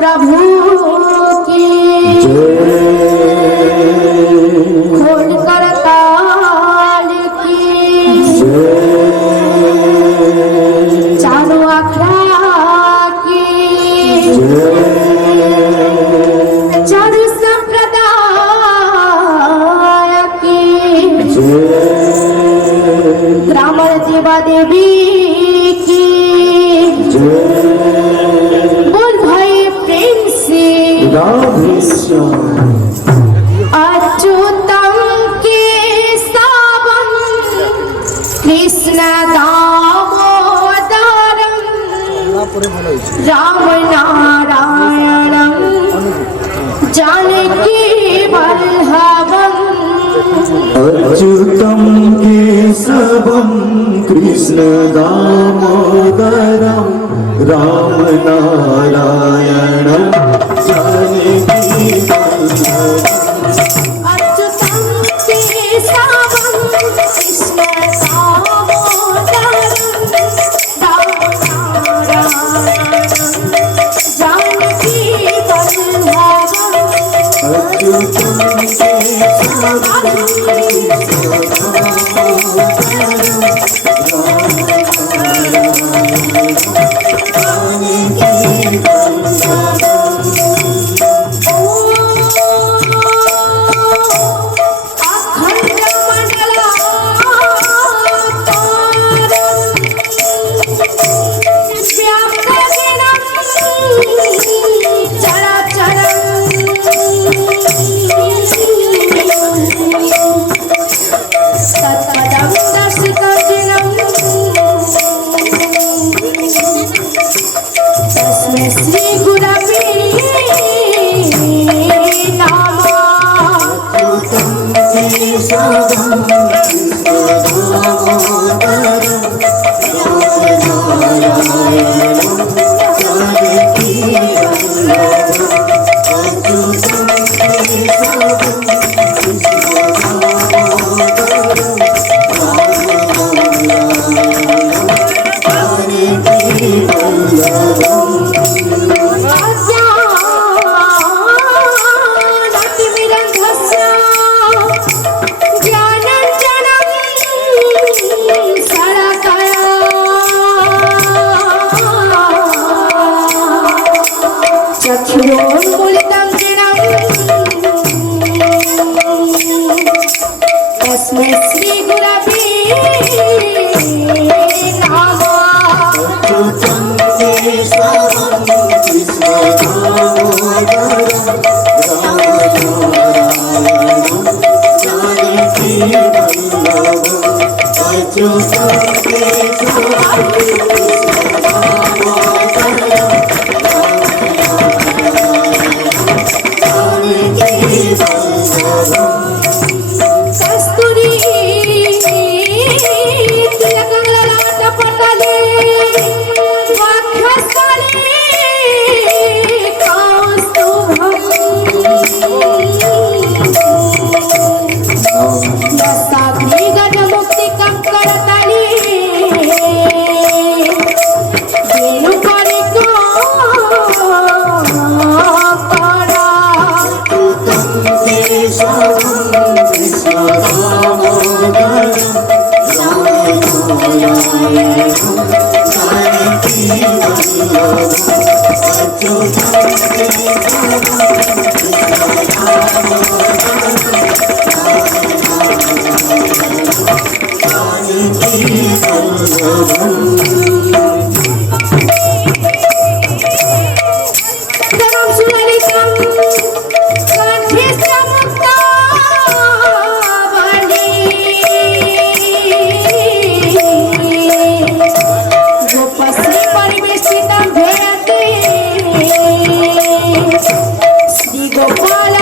प्रभु की खोल कर ताल की चारों आखड़ा की चारों संप्रदाय की ग्रामर देवा देवी की बोल भाई प्रेम से अच्युतम के सावन कृष्ण दामोदरम राम नारायणम जानकी वल्लभम अच्युतम केशवम कृष्ण दामोदरम राम नारायणम जानकी वल्लभम अच्युतम केशवम कृष्ण दामोदरम राम नारायणम जानकी वल्लभम अच्युतम श्री गुरवे श्री गुरवे कस्तूरी तिलकंगलाट पटले वाखस्थले कौस्तुभम दशाग्नि गज मुक्ति कंकर तली वेणु करे को करा धर्म सुनाली कम कांठे समुक्ता बनी गोपश्री परिवेशितं भेदते श्री गोपाल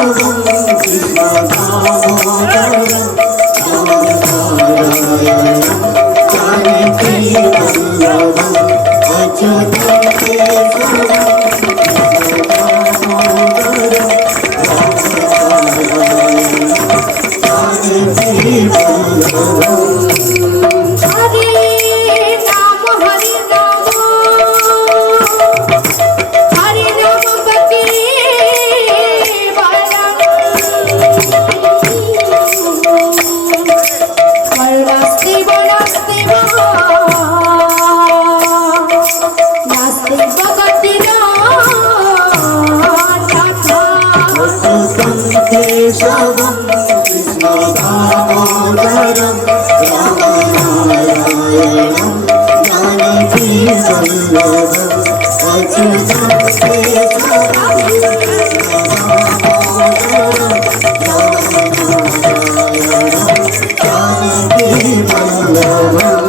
केशवं कृष्ण दामोदरं रामनारायणं जानकी वल्लभं अच्युतं केशवं केशवं कृष्ण दामोदरं रामनारायणं जानकी वल्लभं अच्युतं केशवं जानकी वल्लभं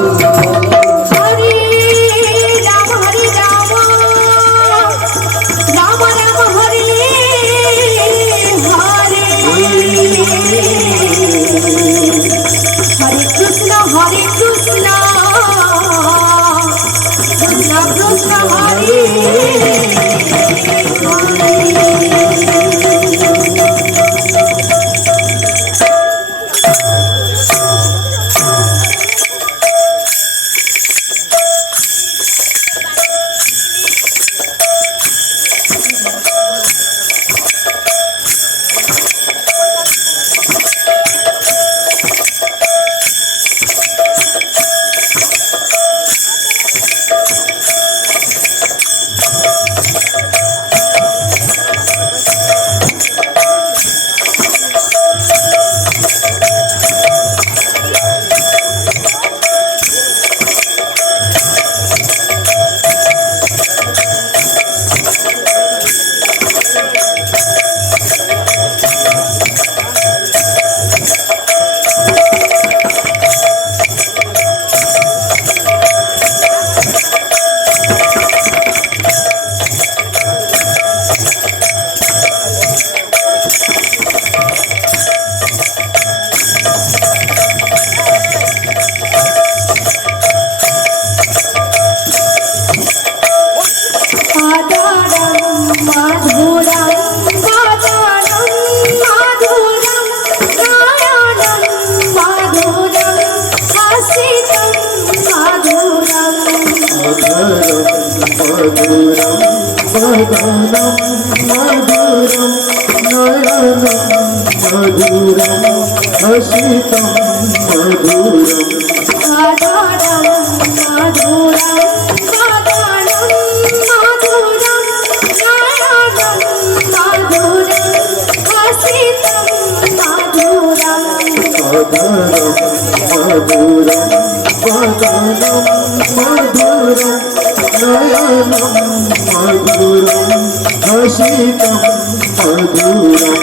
हसितं मधुरं आधारं मधुरं वादनं मधुरं नयनं मधुरं हसितं मधुरं आधारं मधुरं वादनं मधुरं नयनं मधुरं हसितं मधुरं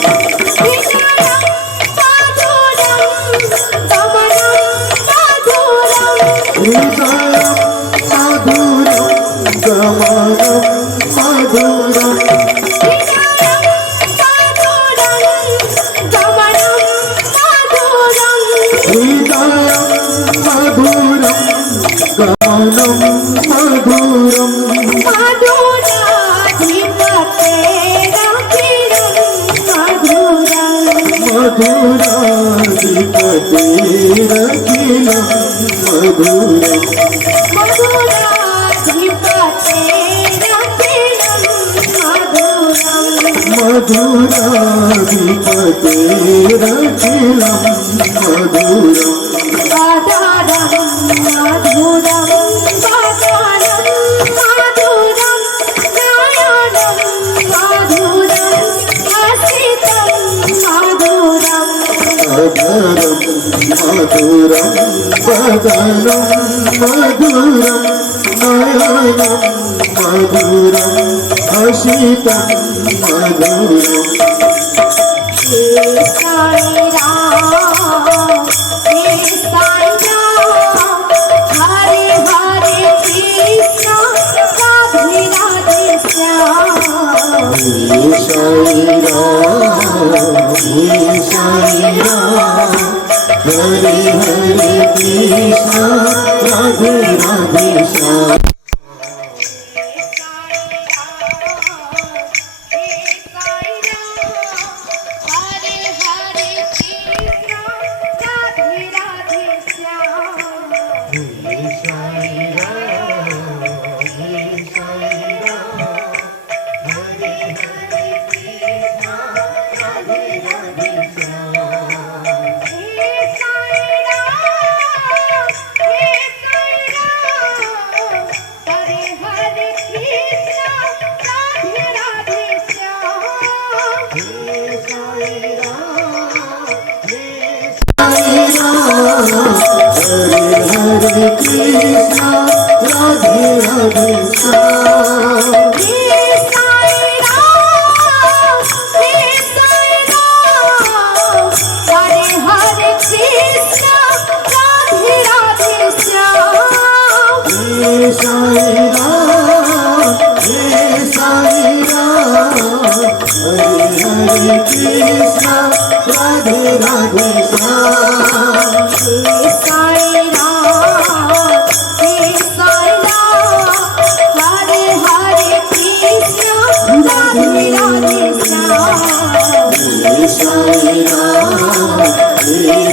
मधुराधिपतेरखिलं मधुरं आधारं मधुरं वादनं मधुरं नयनं मधुरं हसितं मधुरं अधरं मधुरं वदनं मधुरं नयनं मधुरं हसितं मधुरम् साई राम हरे हरे कृष्ण राधे राधे श्याम साई राम साई राम हरे हरे कृष्णा राधे राधे श्याम हरे कृष्णा राधे राधे श्याम साई राम हरे हरे कृष्णा राधे राधे श्याम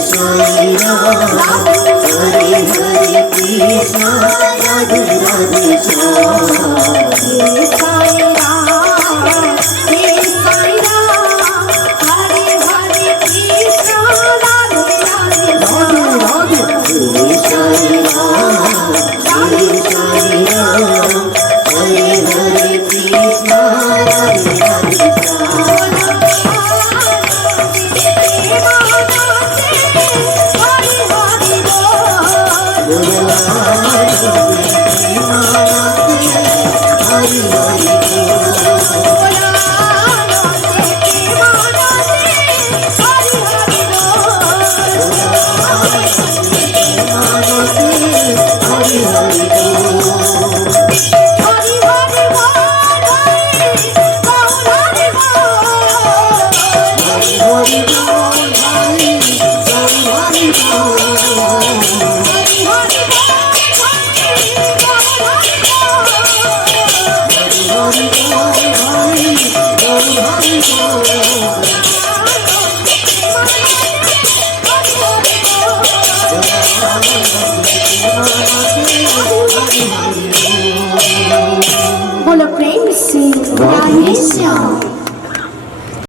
साई राम हरे हरे कृष्णा राधे राधे श्याम बोलो प्रेम से राधे श्याम।